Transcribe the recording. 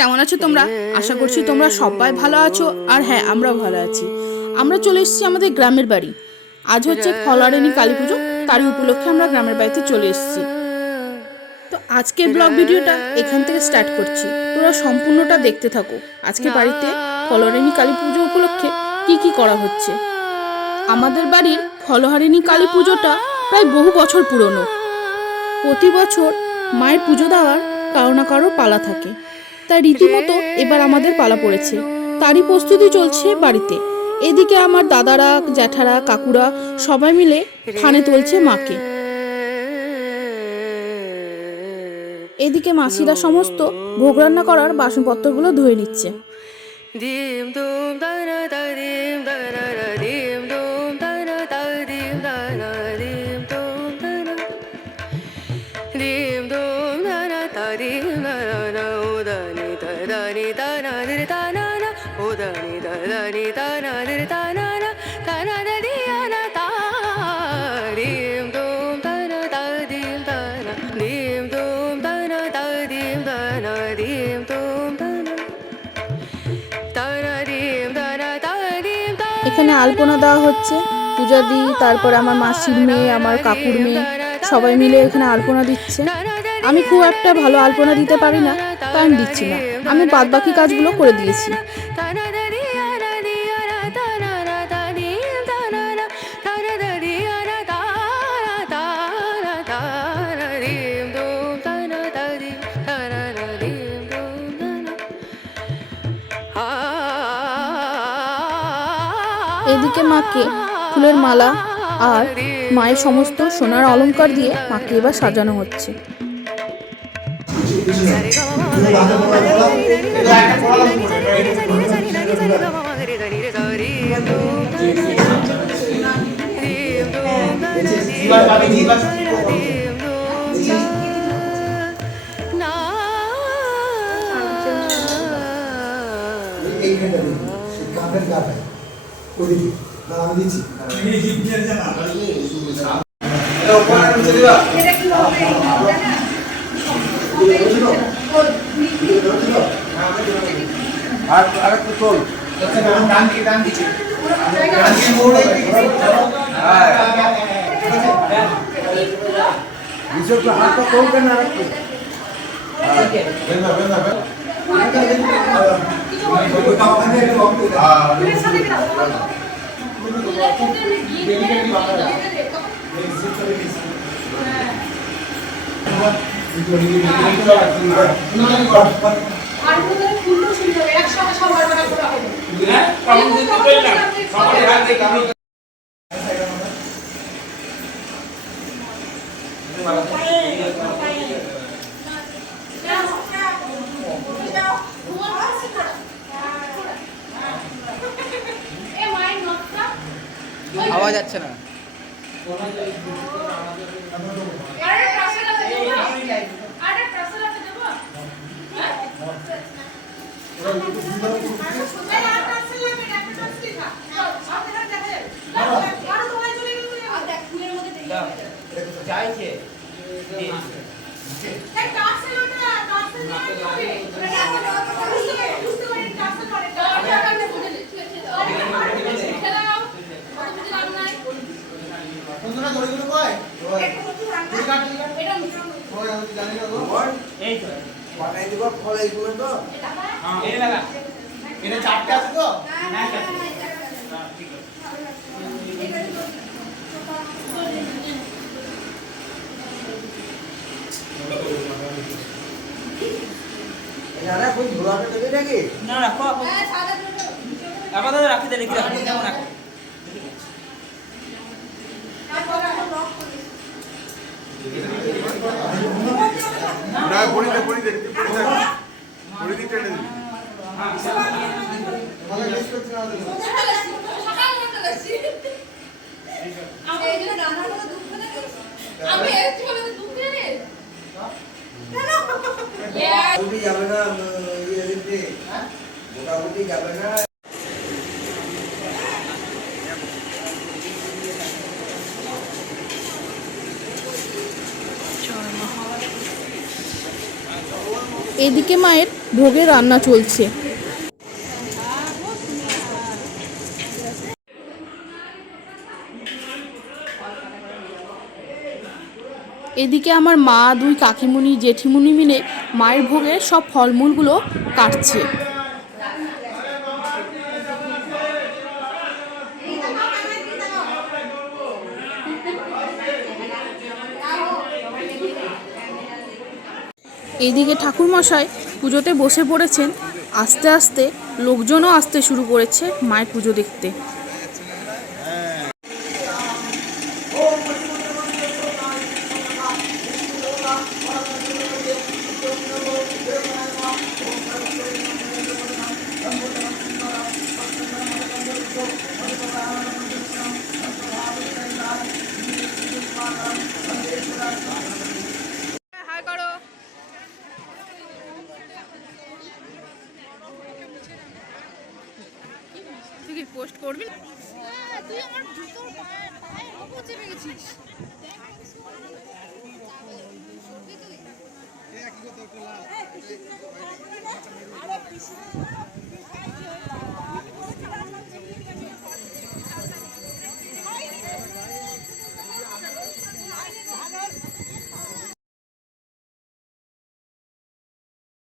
কেমন আছো তোমরা? আশা করছি তোমরা সবাই ভালো আছো। আর হ্যাঁ, আমরাও ভালো আছি। আমরা চলে এসেছি আমাদের গ্রামের বাড়ি। আজ হচ্ছে ফলহারিণী কালী পুজো, তারই উপলক্ষে আমরা গ্রামের বাড়িতে চলে এসেছি। তো আজকের ব্লগ ভিডিওটা এখান থেকে স্টার্ট করছি, তোরা সম্পূর্ণটা দেখতে থাকো। আজকে বাড়িতে ফলহারিণী কালী পুজো উপলক্ষে কি কি করা হচ্ছে। আমাদের বাড়ির ফলহারিণী কালী পুজোটা প্রায় বহু বছর পুরনো। প্রতি বছর মায়ের পুজো দেওয়ার কারো না কারো পালা থাকে, তাই রীতিমতো এবার আমাদের পালা পড়েছে। তারই প্রস্তুতি চলছে বাড়িতে। এদিকে আমার দাদারা, জ্যাঠারা, কাকুরা সবাই মিলে থানে তুলছে মাকে। এদিকে মাসিরা সমস্ত ভোগ রান্না করার বাসনপত্রগুলো ধুয়ে নিচ্ছে। এখানে আলপনা দেওয়া হচ্ছে। পূজা দিই, তারপরে আমার মাসির মেয়ে, আমার কাকুর মেয়ে সবাই মিলে এখানে আলপনা দিচ্ছে। আমি খুব একটা ভালো আলপনা দিতে পারি না, তাই আমি দিচ্ছি না। আমি বাদ বাকি কাজগুলো করে দিয়েছি। এদিকে মাকে ফুলের মালা আর মায়ের সমস্ত সোনার অলংকার দিয়ে মাকে এবার সাজানো হচ্ছে। আওয়াজ যাচ্ছে না। এদিকে মায়ের ভোগের রান্না চলছে। এদিকে আমার মা, দুই কাকিমুনি, জেঠিমুনি মিলে মায়ের ভোগের সব ফলমূলগুলো কাটছে। এইদিকে ঠাকুরমশাই পুজোতে বসে পড়েছেন। আস্তে আস্তে লোকজনও আসতে শুরু করেছে মায়ের পুজো দেখতে। হাই করো। তুই কি পোস্ট করবি? তুই আমার জুতোর পায়ের উপর চেপে গেছিস। আরে পিছনে